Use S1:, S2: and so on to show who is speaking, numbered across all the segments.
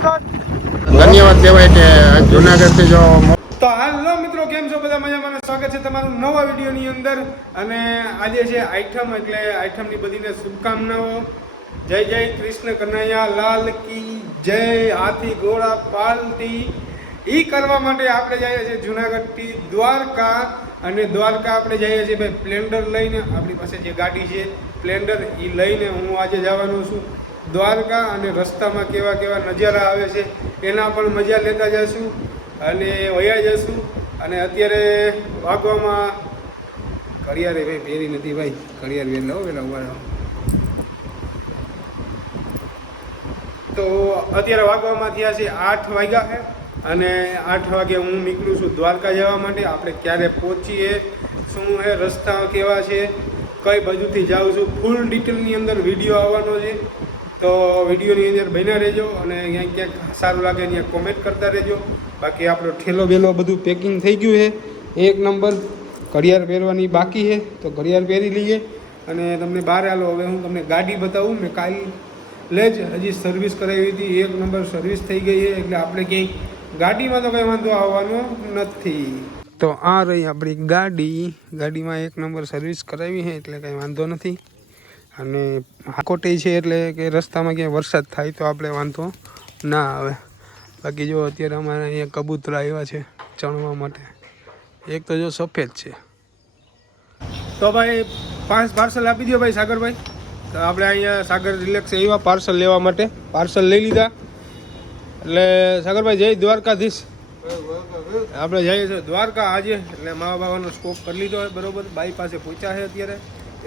S1: ધન્યવાદ કહેવાય કે જુનાગઢથી જો
S2: તો હાલો મિત્રો, કેમ છો? બધા મજામાં સ્વાગત છે તમારું નવા વિડીયોની અંદર. અને આજે છે આઈટમ, એટલે આઈટમની બધીને શુભકામનાઓ. જય જય કૃષ્ણ કનૈયા, લાલ કી, જય, હાથી, ઘોડા પાલતી એ કરવા માટે આપણે જઈએ છીએ જુનાગઢથી દ્વારકા. અને દ્વારકા આપણે જઈએ છીએ ભાઈ સ્પ્લેન્ડર લઈને. આપણી પાસે જે ગાડી છે સ્પ્લેન્ડર એ લઈને હું આજે જવાનો છું. દ્વારકા અને રસ્તામાં કેવા કેવા નજારા આવે છે, એના પણ મજા લેતા જઈશું અને વયા જશું. અને અત્યારે વાગવામાં ઘડિયાળે ભાઈ પહેરી નથી ભાઈ, ઘડિયાળ વહેલા હો ઊભા તો અત્યારે વાગવામાં થયા છે આઠ વાગ્યા છે અને આઠ વાગે હું નીકળું છું દ્વારકા જવા માટે. આપણે ક્યારે પહોંચીએ, શું છે રસ્તા કેવા છે, કઈ બાજુથી જાઉં છું ફૂલ ડિટેલની અંદર વીડિયો આવવાનો છે. તો વિડીયોની અંદર બન્યા રહેજો અને ક્યાંક ક્યાંક સારું લાગે ત્યાં કોમેન્ટ કરતા રહેજો. બાકી આપણો ઠેલો બેલો બધું પેકિંગ થઈ ગયું છે. એક નંબર ઘડિયાળ પહેરવાની બાકી છે. તો ઘડિયાળ પહેરી લઈએ અને તમને બહાર આલો હવે હું તમને ગાડી બતાવું. મેં કાલ લે જ હજી સર્વિસ કરાવી હતી. એક નંબર સર્વિસ થઈ ગઈ છે. એટલે આપણે ક્યાંય ગાડીમાં તો કંઈ વાંધો આવવાનો નથી. તો આ રહી આપણી ગાડી. ગાડીમાં એક નંબર સર્વિસ કરાવી છે. એટલે કંઈ વાંધો નથી. અને હાકોટી છે એટલે કે રસ્તામાં ક્યાંય વરસાદ થાય તો આપણે વાંધો ના આવે. બાકી જો અત્યારે અમારે અહીંયા કબૂતરા આવ્યા છે ચણવા માટે. એક તો જો સફેદ છે. તો ભાઈ પાંચ પાર્સલ આપી દો ભાઈ સાગરભાઈ. તો આપણે અહીંયા સાગર રિલેક્સ આવ્યા પાર્સલ લેવા માટે. પાર્સલ લઈ લીધા. એટલે સાગરભાઈ, જય દ્વારકાધીશ. આપણે જઈએ છીએ દ્વારકા આજે. એટલે મા બાબાનો સ્કોપ કરી લીધો હોય બરોબર. બાઈ પાસે પહોંચ્યા છે અત્યારે.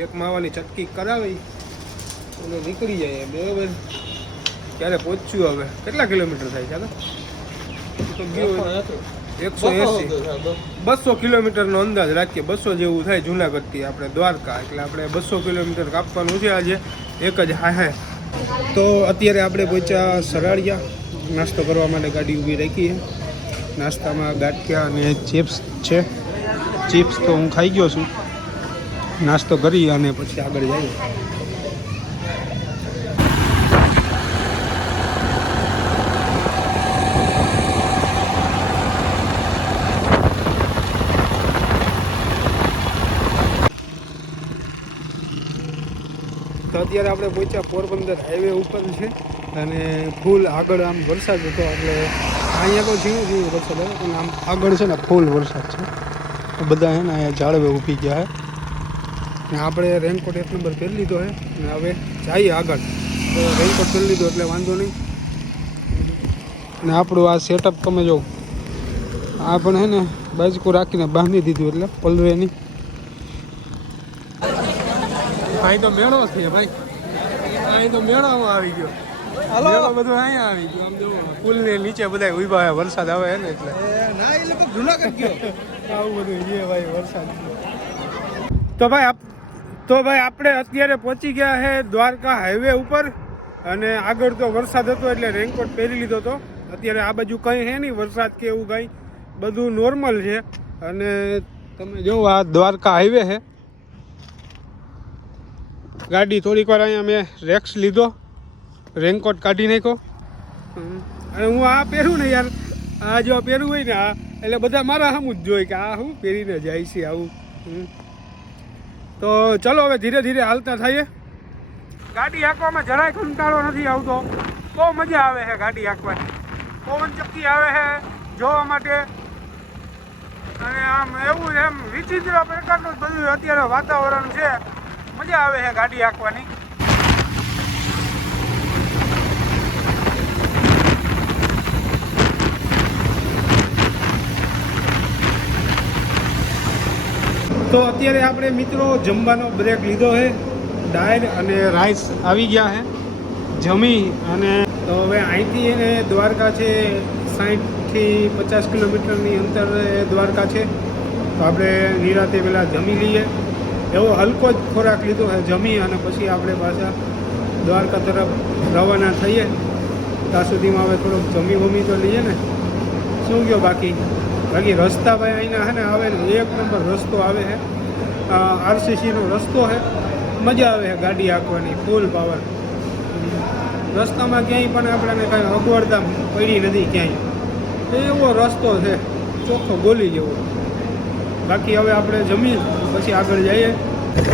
S2: એક માવાની ચટકી કરાવી અને નીકળી જાય બરોબર? ક્યારે પહોંચ્યું હવે? કેટલા કિલોમીટર થાય ચાલો? તો ગયો એકસો એસી. બસો કિલોમીટરનો અંદાજ રાખીએ. બસો જેવું થાય જુનાગઢથી આપણે દ્વારકા. એટલે આપણે બસો કિલોમીટર કાપવાનું છે આજે. એક જ હા હા. તો અત્યારે આપણે પહોંચ્યા સરાળિયા. નાસ્તો કરવા માટે ગાડી ઊભી રાખી નાસ્તામાં ગાંઠિયા અને ચિપ્સ છે. ચિપ્સ તો હું ખાઈ ગયો છું. નાસ્તો કરી અને પછી આગળ જઈએ. તો અત્યારે આપણે પહોંચ્યા પોરબંદર હાઈવે ઉપર છે અને ફૂલ આગળ આમ વરસાદ હતો, એટલે અહીંયા તો ઝીણું ઝીણું વરસાદ હતો, પણ આમ આગળ છે ને ફૂલ વરસાદ છે. બધા છે ને અહીંયા ઝાડવે ઊભી ગયા છે ને આપણે રેનકોટ એક નંબર પહેરી લીધો છે ને હવે જઈએ આગળ. રેનકોટ પહેરી લીધો એટલે વાંધો નહીં. ને આપણું આ સેટઅપ તમે જો આ પણ છે ને બાજકું રાખીને બાંધી દીધું એટલે પલરે નહીં. ભાઈ તો મેળો છે ભાઈ. અહીં તો મેળામાં આવી ગયો. મેળો બધું અહીંયા આવી ગયો. આમ જો પુલ ને નીચે બધા ઊભા હોય વરસાદ આવે ને એટલે.
S3: ના એ લોકો જુનાગઢ ગયો.
S2: આવું બધું ભાઈ વરસાદ તો ભાઈ આપ તો ભાઈ, આપણે અત્યારે પહોંચી ગયા છે દ્વારકા હાઈવે ઉપર અને આગળ તો વરસાદ હતો એટલે રેનકોટ પહેરી લીધો હતો. અત્યારે આ બાજુ કંઈ છે નહીં, વરસાદ કે એવું કંઈ. બધું નોર્મલ છે. અને તમે જો, આ દ્વારકા હાઈવે છે ગાડી થોડીક વાર અહીંયા મેં રેક્સ લીધો રેનકોટ કાઢી નાખ્યો. અને હું આ પહેરું ને યાર, આ જો પહેરું હોય ને આ, એટલે બધા મારા સામું જ જોઈ કે આ હું પહેરીને જાય છે આવું. તો ચલો હવે ધીરે ધીરે હાલતા થઈએ. ગાડી હાંકવામાં જરાય કંટાળો નથી આવતો. બહુ મજા આવે છે ગાડી હાંકવાની. પવન ચક્કી આવે છે જોવા માટે. અને આમ એવું એમ વિચિત્ર પ્રકારનું બધું અત્યારે વાતાવરણ છે. મજા આવે છે ગાડી હાંકવાની. તો અત્યારે આપણે મિત્રો જમવાનો બ્રેક લીધો છે. ડાયર અને રાઈસ આવી ગયા છે. જમી અને તો હવે અહીંથી એને દ્વારકા છે સાઠથી પચાસ કિલોમીટરની અંતર દ્વારકા છે. તો આપણે નિરાતે પહેલાં જમી લઈએ. એવો હલકો જ ખોરાક લીધો છે, જમી અને પછી આપણે પાછા દ્વારકા તરફ રવાના થઈએ. ત્યાં સુધીમાં હવે થોડોક જમી વમી તો લઈએ ને. શું ગયો બાકી? બાકી રસ્તા ભાઈ અહીંના હે ને આવે એક નંબર રસ્તો આવે છે આરસીસીનો રસ્તો છે મજા આવે છે ગાડી હાંકવાની ફૂલ પાવર રસ્તામાં ક્યાંય પણ આપણને કાંઈ અગવડતા પડી નથી ક્યાંય. એવો રસ્તો છે, ચોખ્ખો ગોલી જેવો. બાકી હવે આપણે જમીએ પછી આગળ જઈએ.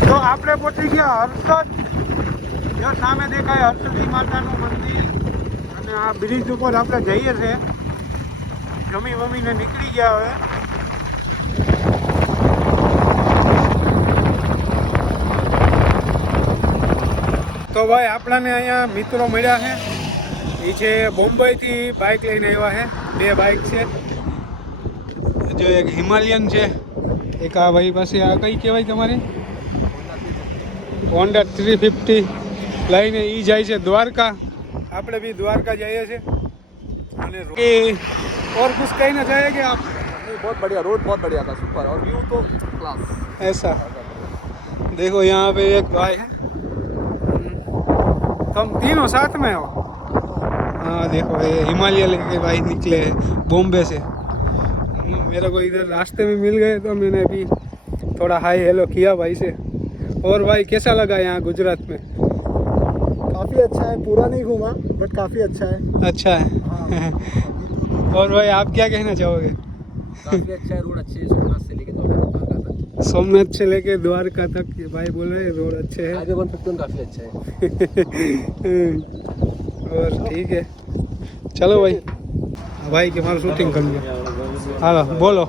S2: તો આપણે પહોંચી ગયા હર્ષદ. જો સામે દેખાય હર્ષદી માતાનું મંદિર. અને આ બ્રિજ ઉપર આપણે જઈએ છે જમી વમીને નીકળી ગયા હવે. તો ભાઈ, આપણાને અહીંયા મિત્રો મળ્યા છે. એ છે બોમ્બેથી બાઇક લઈને આવ્યા છે. બે બાઇક છે. જો એક હિમાલયન છે. એક આ ભાઈ પાસે આ કઈ કહેવાય તમારી? હોન્ડા થ્રી ફિફ્ટી લઈને એ જાય છે દ્વારકા. આપણે બી દ્વારકા જઈએ છીએ. અને और कुछ कहना चाहेंगे आप
S3: बहुत बढ़िया रोड बहुत बढ़िया था सुपर और व्यू तो क्लास
S2: ऐसा। देखो यहाँ पे एक भाई है। तुम तीनों साथ में हो? हाँ देखो ये हिमालय लेके भाई निकले हैं बॉम्बे से। मेरे को इधर रास्ते में मिल गए तो मैंने अभी थोड़ा हाई हेलो किया भाई से। और भाई कैसा लगा यहाँ गुजरात में?
S3: काफ़ी अच्छा है पूरा नहीं घूमा बट काफ़ी अच्छा है।
S2: अच्छा है। और भाई आप क्या कहना चाहोगे
S3: काफी अच्छा है रोड अच्छे है सोमनाथ से लेके द्वारका तक
S2: सोमनाथ से लेके द्वारका तक ये भाई बोल रहे हैं रोड अच्छे हैं
S3: आगे वन फिफ्टी काफी अच्छा है
S2: और ठीक है चलो भाई भाई કે મારું શૂટિંગ કરી હાલો બોલો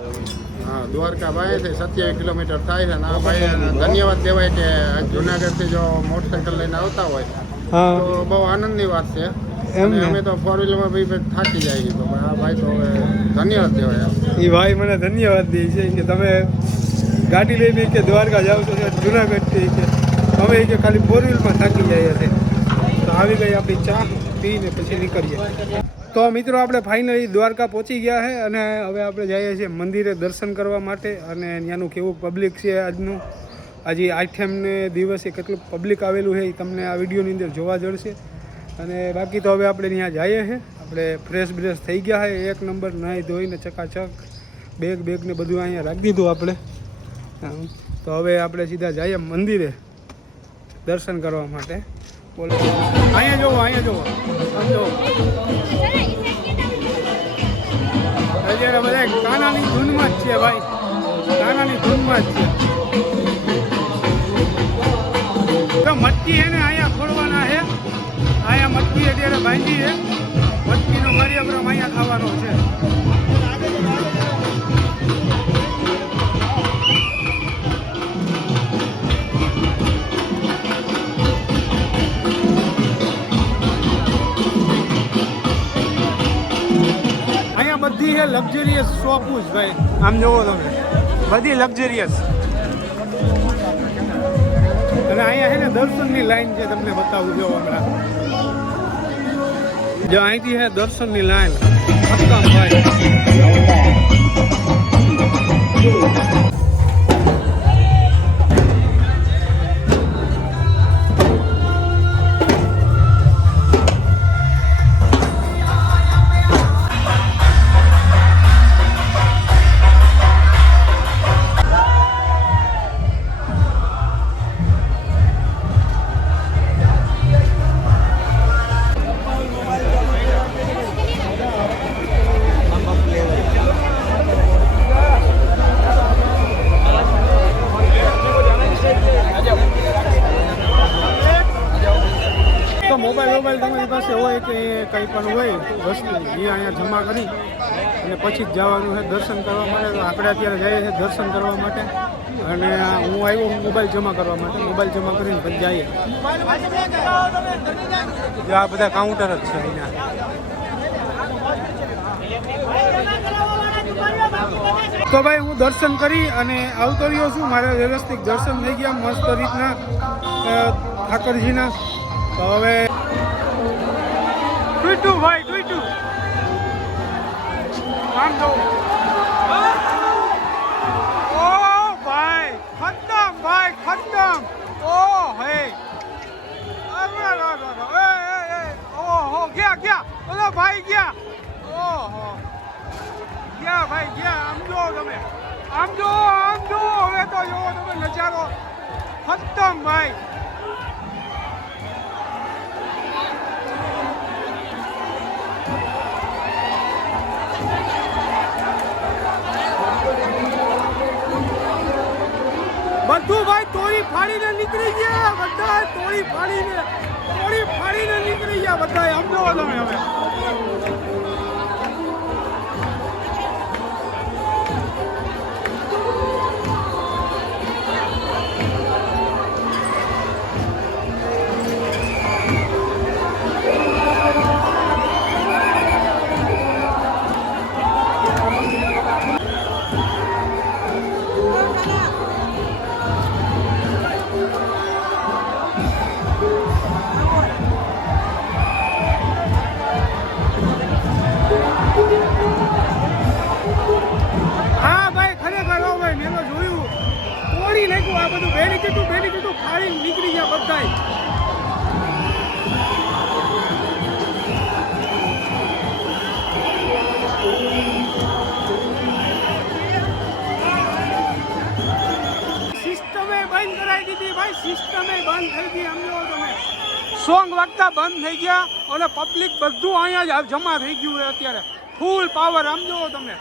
S1: હા દ્વારકા ભાઈ છે સત્યાવીસ કિલોમીટર થાય છે ને આ ભાઈ ધન્યવાદ કહેવાય કે જુનાગઢથી જો મોટરસાઇકલ લઈને આવતા હોય
S2: હા
S1: તો બહુ આનંદની વાત છે
S2: એમ
S1: અમે તો ફોર વ્હીલરમાં ભાઈ થાકી જાય છે આ ભાઈ તો હવે ધન્યવાદ દેવાય
S2: એ ભાઈ મને ધન્યવાદ દે છે કે તમે ગાડી લઈને કે દ્વારકા જાઓ છો જુનાગઢથી કે અમે કે ખાલી ફોર વ્હીલમાં થાકી જાય છે તો આવી ગઈ આપણી ચા પીને પછી નીકળીએ. તો મિત્રો આપણે ફાઇનલી દ્વારકા પહોંચી ગયા છે અને હવે આપણે જઈએ છીએ મંદિરે દર્શન કરવા માટે અને ત્યાંનું કેવું પબ્લિક છે આજનું. આજે આઠમને દિવસે કેટલું પબ્લિક આવેલું છે એ તમને આ વિડીયોની અંદર જોવા જળશે અને બાકી તો હવે આપણે ત્યાં જઈએ છીએ આપણે ફ્રેશ બ્રેશ થઈ ગયા છે એક નંબર નાહી ધોઈને ચકાચક બેગ બેગ ને બધું અહીંયા રાખી દીધું આપણે. તો હવે આપણે સીધા જઈએ મંદિરે દર્શન કરવા માટે. બોલો. અહીંયા જોવો અહીંયા જોવો. અત્યારે બધા કાનાની ધૂનમાં જ છે ભાઈ. કાનાની ધૂનમાં જ છે. મટકી છે અહીંયા મટકી અત્યારે બાંધી છે. મટકીનો કાર્યક્રમ અહીંયા ખાવાનો છે. અહીંયા બધી છે લક્ઝરિયસ શોપું જ ભાઈ. આમ જોવો તમે. બધી લક્ઝરિયસ અને અહીંયા છે ને દર્શનની લાઈન છે, તમને બતાવું જો હમણાં. જો અહીંથી છે દર્શનની લાઈન ખતમ ભાઈ. હોય કે કંઈ પણ હોય, વસ્તુ, એ અહીંયા જમા કરી અને પછી જ જવાનું છે દર્શન કરવા માટે. તો આપણે અત્યારે જઈએ છીએ દર્શન કરવા માટે અને હું આવ્યો હું મોબાઈલ જમા કરવા માટે. મોબાઈલ જમા કરીને પછી જઈએ. જો આ બધા કાઉન્ટર જ છે અહીંયા. તો ભાઈ હું દર્શન કરી અને આવતો રહ્યો છું. મારે વ્યવસ્થિત દર્શન થઈ ગયા, મસ્ત રીતના ઠાકરજીના. તો હવે ટુઈટુ ભાઈ ટુઈટુ આમ જો ઓ ભાઈ ખતમ ભાઈ ખતમ ઓ હે અરે અરે અરે એ એ એ ઓહો ગયા ગયા ઓલો ભાઈ ગયા ઓહો ગયા ભાઈ ગયા આમ જો તમે આમ જો આમ જો હવે તો જો તમે નજારો ખતમ ભાઈ તોડી ફાડીને નીકળી ગયા બધા તોડી ફાડીને તોડી ફાડીને નીકળી ગયા બધા અમદાવાદ હવે. તોડી નાખ્યું. આ બધું વેલી જતું ફાડીને નીકળી ગયા બધાય. સિસ્ટમે બંધ થઈ ગઈ, સમજો તમે. સોંગ વાગતા બંધ થઈ ગયા અને પબ્લિક બધું અહીંયા જ જમા થઈ ગયું છે અત્યારે. ફૂલ પાવર સમજો તમે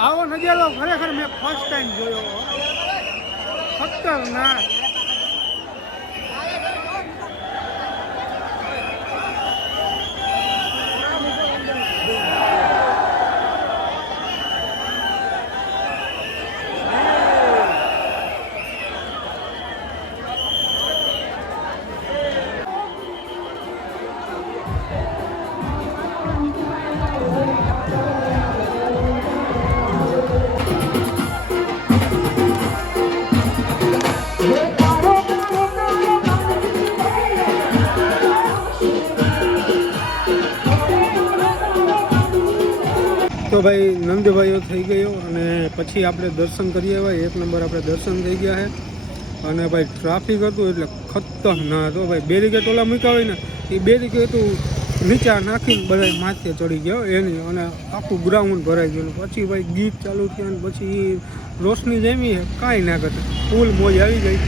S2: આવો નજારો ખરેખર મેં ફર્સ્ટ ટાઈમ જોયો ખતરનાક. ભાઈ નંદભાઈઓ થઈ ગયો અને પછી આપણે દર્શન કરીએ ભાઈ. એક નંબર આપણે દર્શન થઈ ગયા છે. અને ભાઈ ટ્રાફિક હતું એટલે ખતરનાક હતો ભાઈ. બેરીકેટ ઓલા મૂક્યા હોય ને, એ બેરીકેટ નીચા નાખીને બધા માથે ચડી ગયો. એની અને આખું ગ્રાઉન્ડ ભરાઈ ગયું પછી ભાઈ ગીત ચાલુ થયા અને પછી રોશની જેમી છે. કાંઈ ના કરતા ફૂલ મોજ આવી ગઈ.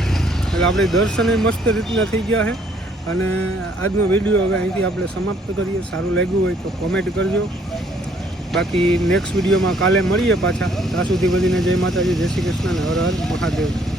S2: એટલે આપણે દર્શન મસ્ત રીતના થઈ ગયા છે. અને આજનો વીડિયો હવે અહીંથી આપણે સમાપ્ત કરીએ. સારું લાગ્યું હોય તો કોમેન્ટ કરજો. બાકી નેક્સ્ટ વિડીયોમાં કાલે મળીએ પાછા. ત્યાં સુધી બધીને જય માતાજી, જય શ્રી કૃષ્ણ હર હર મહાદેવ.